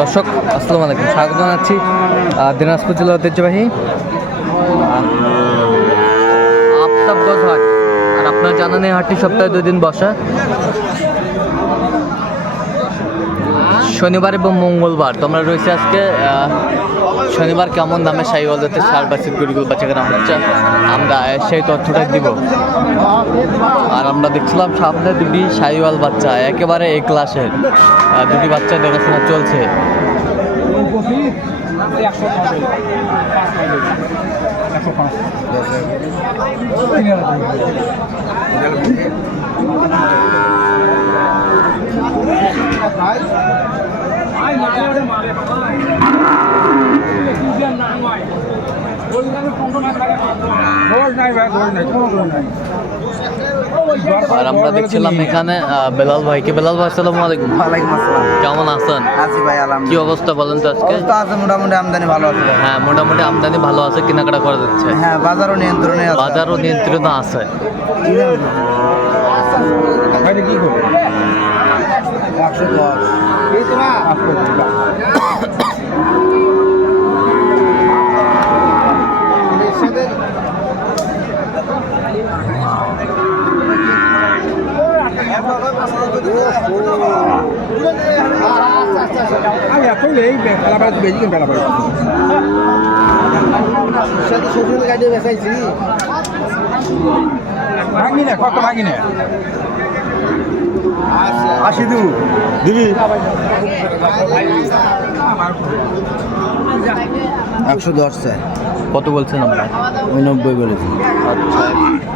দর্শক, আসসালামু আলাইকুম। স্বাগত জানাচ্ছি দিনাজপুর জেলা ঐতিহ্যবাহী আফতাবগঞ্জ হাট আর আপনার জানানে হাটটি সপ্তাহে দুই দিন বসা। শনিবার এবং মঙ্গলবার। তোমরা রয়েছে আজকে শনিবার কেমন দামে সাইওয়াল যাতে সার বা সিকিউরিটি বাচ্চা কেনা হচ্ছে, আমরা সেই তথ্যটা দিব। আর আমরা দেখছিলাম সামনে দুটি সাইওয়াল বাচ্চা, একেবারে এই ক্লাসের দুটি বাচ্চা দেখাশোনা চলছে। আর আমরা দেখছিলাম এখানে আহ, বেলাল ভাইকে। বেলাল ভাই আসসালামু আলাইকুম। ওয়ালাইকুম আসসালাম। কেমন আছেন? আছি ভাই কি অবস্থা বলেন তো আজকে? অবস্থা আছে মোটামুটি আমদানি ভালো আছে হ্যাঁ মোটামুটি আমদানি ভালো আছে কেনাকাটা করা যাচ্ছে। হ্যাঁ বাজারও নিয়ন্ত্রণে আছে। বাজারও নিয়ন্ত্রণ আছে। ভাই কি করবে? একশো দশ। আমি এখন এই খেলা পাড়া বেশি কেন খেলা পাড়া। শ্বশুর গাড়ি বেসাইছি। ভাঙি না কত ভাঙি না আশি দু দিবি? একশো দশ চাই। কত বলছেন আমরা ওই নব্বই বলেছি আচ্ছা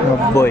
নব্বই।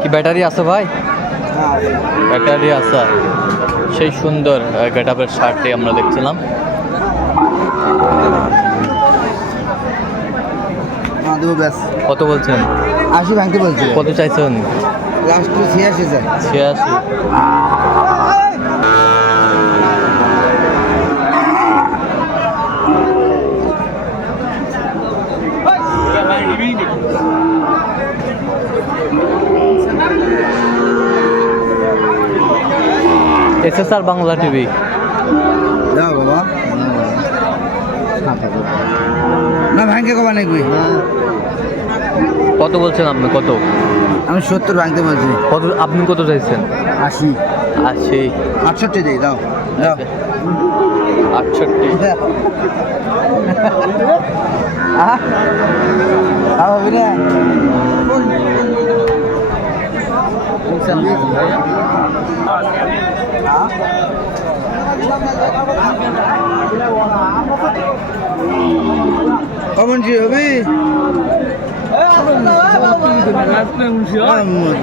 কি ব্যাটারি আছে ভাই? ব্যাটারি আছে। সেই সুন্দর গেটআপের শার্টটি আমরা দেখছিলাম। কত বলছেন? আশি ভাঙতে বলছে। কত চাইছেন? লাস্ট ছিয়াশি যায় ছিয়াশি। SSR Bangla TV. যাও বাবা। না ভাঙতে কবা নাকি? কত বলছেন আপনি? কত? আমি সত্তর ভাঙতে বলছি। কত? আপনি কত চাইছেন? আশি। আশি। আটষট্টি দিই দাও দাও আটষট্টি। আহ হবে না কমন জি হবে?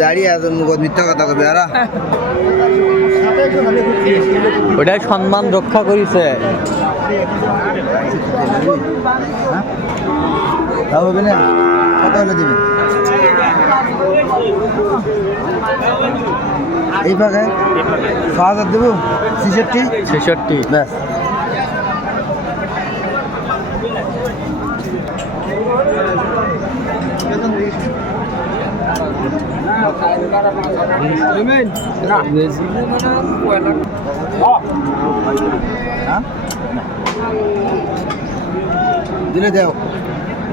দাঁড়িয়ে আছে মুখ মিথ্যা কথা কবে আরা? ওটাই সম্মান রক্ষা করেছে। তাও হবে না? কত হলে দিবে। এই পাখায় ছ হাজার দেবো? ছেষট্টি? ছেষট্টি। ব্যাস। হ্যাঁ? দিলে দেও।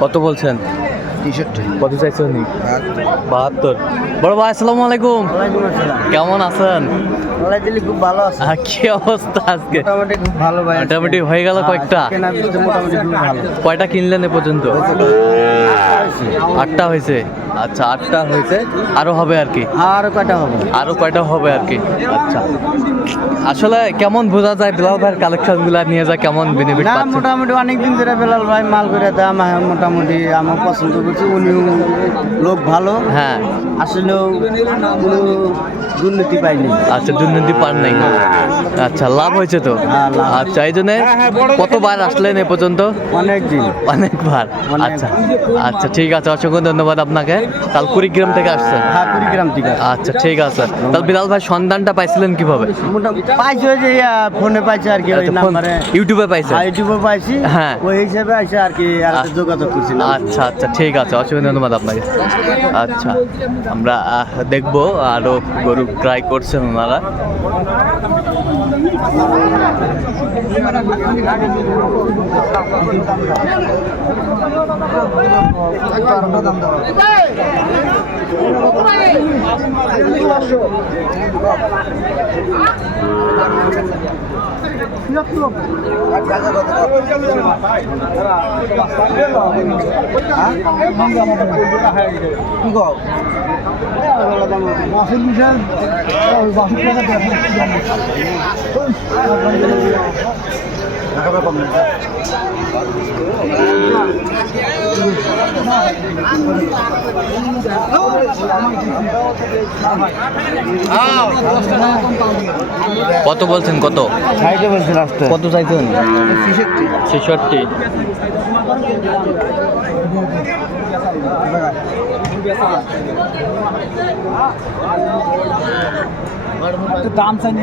কত বলছেন? তেষট্টি কত চাইছেন বাহাত্তর। বড় ভাই আসসালামু আলাইকুম। কেমন আছেন? খুব ভালো আছে। কি অবস্থা আজকে? মোটামুটি খুব ভালো ভাই মোটামুটি হয়ে গেল কয়েকটা? মোটামুটি খুব ভালো। কয়টা কিনলেন এ পর্যন্ত? আটটা হয়েছে? আচ্ছা আটটা হয়েছে। আরও হবে আর কি? আর কয়টা হবে? আরও কয়টা হবে আর কি? আচ্ছা। আসলে কেমন বোঝা যায় বিলাল ভাইয়ের কালেকশনগুলা নিয়ে যায় কেমন বেনিফিট মোটামুটি অনেকদিন ধরে বেলাল ভাই মাল করে দেয় আমার মোটামুটি আমার পছন্দ করছি। উনিও লোক ভালো। হ্যাঁ। আসলেও কোনো দুর্নীতি পাইনি আচ্ছা দুর্নীতি পার নেই। আচ্ছা লাভ হয়েছে তো? হ্যাঁ, আচ্ছা এই জন্য কতবার আসলেন এ পর্যন্ত? অনেক দিন। অনেকবার। আচ্ছা আচ্ছা ঠিক আছে অসংখ্য ধন্যবাদ আপনাকে। কাল কুড়িগ্রাম থেকে আসছেন। হ্যাঁ কুড়িগ্রাম থেকে আচ্ছা ঠিক আছে। তাহলে বিলাল ভাই সন্ধানটা পাইছিলেন কীভাবে? পাইছি যে ফোনে পাইছি আর কি আচ্ছা, ইউটিউবে পাইছেন হ্যাঁ, ইউটিউবে পাইছি। হ্যাঁ। ওই হিসেবে আইসে আর কি যোগাযোগ করছি আচ্ছা আচ্ছা ঠিক আছে অসংখ্য ধন্যবাদ আপনাকে। আচ্ছা আমরা দেখব দেখব আরও গরু ট্রাই করছেন ওনারা। কি কও কত বলছেন কত? সাইডে বলছি লাস্টে কত চাইছেন? ছেষট্টি। ছেষট্টি দাম চাই নি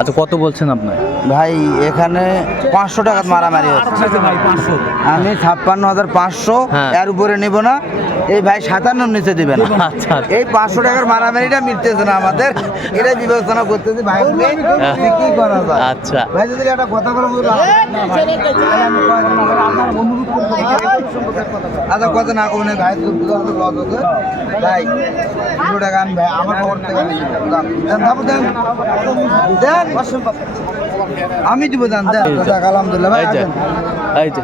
আচ্ছা কত বলছেন আপনার ভাই এখানে পাঁচশো টাকা মারামারি হচ্ছে। আমি ছাপ্পান্ন হাজার পাঁচশো হ্যাঁ। এর উপরে নিব না। এই ভাই সাতান্ন নিচে দিবে না। আচ্ছা আচ্ছা। এই পাঁচশো টাকার মারামারিটা মিটতেছে না আমাদের। এটা বিবেচনা করতেছি ভাই বলে, কি করা যায়। আচ্ছা। ভাই যদি একটা কথা বলে বলব, তাহলে আমি কয়েকদিন আগে আপনার অনুরোধ করব। আচ্ছা কথা না কমনে ভাই লস ভাই দুশো টাকা আমি ভাই আমার খবর থেকে আমি। দেন দেন। দেন। আমি দিব দেন দেন। আলহামদুলিল্লাহ ভাই এই যে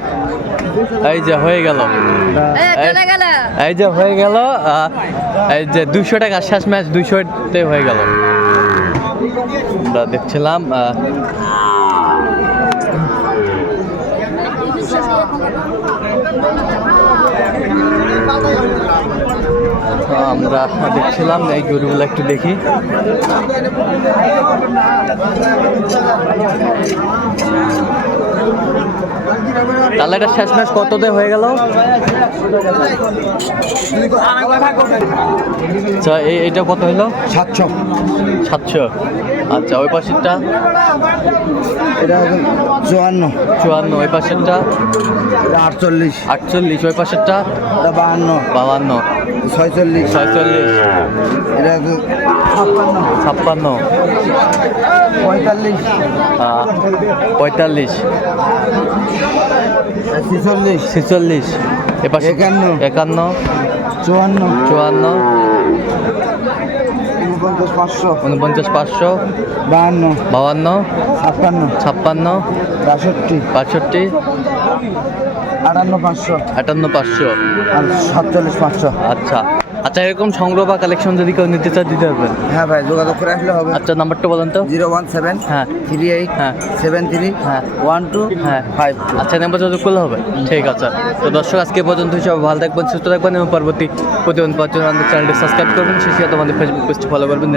এই যে হয়ে গেল। এই চলে গেলে। এই যে হয়ে গেল এই যে দুশো টাকা শেষ ম্যাচ দুশোতে হয়ে গেল। আমরা দেখছিলাম আমরা দেখছিলাম এই গরুগুলো একটু দেখি। তাহলে এটা শেষ ম্যাচ কততে হয়ে গেল? আচ্ছা এই- এইটা কত হলো? সাতশো। সাতশো। আচ্ছা ওই পাশেরটা? এটা চুয়ান্ন। চুয়ান্ন ওই পাশেরটা? আটচল্লিশ। আটচল্লিশ ওই পাশেরটা? বাহান্ন। বাবান্ন ছয়চল্লিশ। ছয়চল্লিশ। এটা ছাপ্পান্ন ছাপ্পান্ন। পঁয়তাল্লিশ। পঁয়তাল্লিশ। ছেচল্লিশ। ছেচল্লিশ। এপাশে একান্ন। একান্ন। চুয়ান্ন। চুয়ান্ন। উনপঞ্চাশ পাঁচশো। উনপঞ্চাশ পাঁচশো। বাহান্ন। বাউান্ন ছাপ্পান্ন। ছাপ্পান্ন। বাষট্টি। বাষট্টি। আটান্ন পাঁচশো। আটান্ন পাঁচশো। সাতচল্লিশ পাঁচশো। আচ্ছা। আচ্ছা এরকম সংগ্রহ বা কালেকশন যদি কেউ নিতে চায় দিতে পারবেন। হ্যাঁ ভাই যোগাযোগ করে আসলে হবে। আচ্ছা নাম্বারটা বলেন তো। জিরো ওয়ান সেভেন হ্যাঁ। থ্রি এইট হ্যাঁ। সেভেন থ্রি হ্যাঁ। ওয়ান টু হ্যাঁ। ফাইভ আচ্ছা নাম্বার যোগাযোগ করলে হবে? ঠিক আছে। তো দর্শক আজকে পর্যন্ত সব ভালো থাকবেন সুস্থ থাকবেন এবং পরবর্তী প্রতিদিন পাওয়ার জন্য আমাদের চ্যানেলটি সাবস্ক্রাইব করবেন। সাথে আমাদের ফেসবুক পেজটি ফলো করবেন।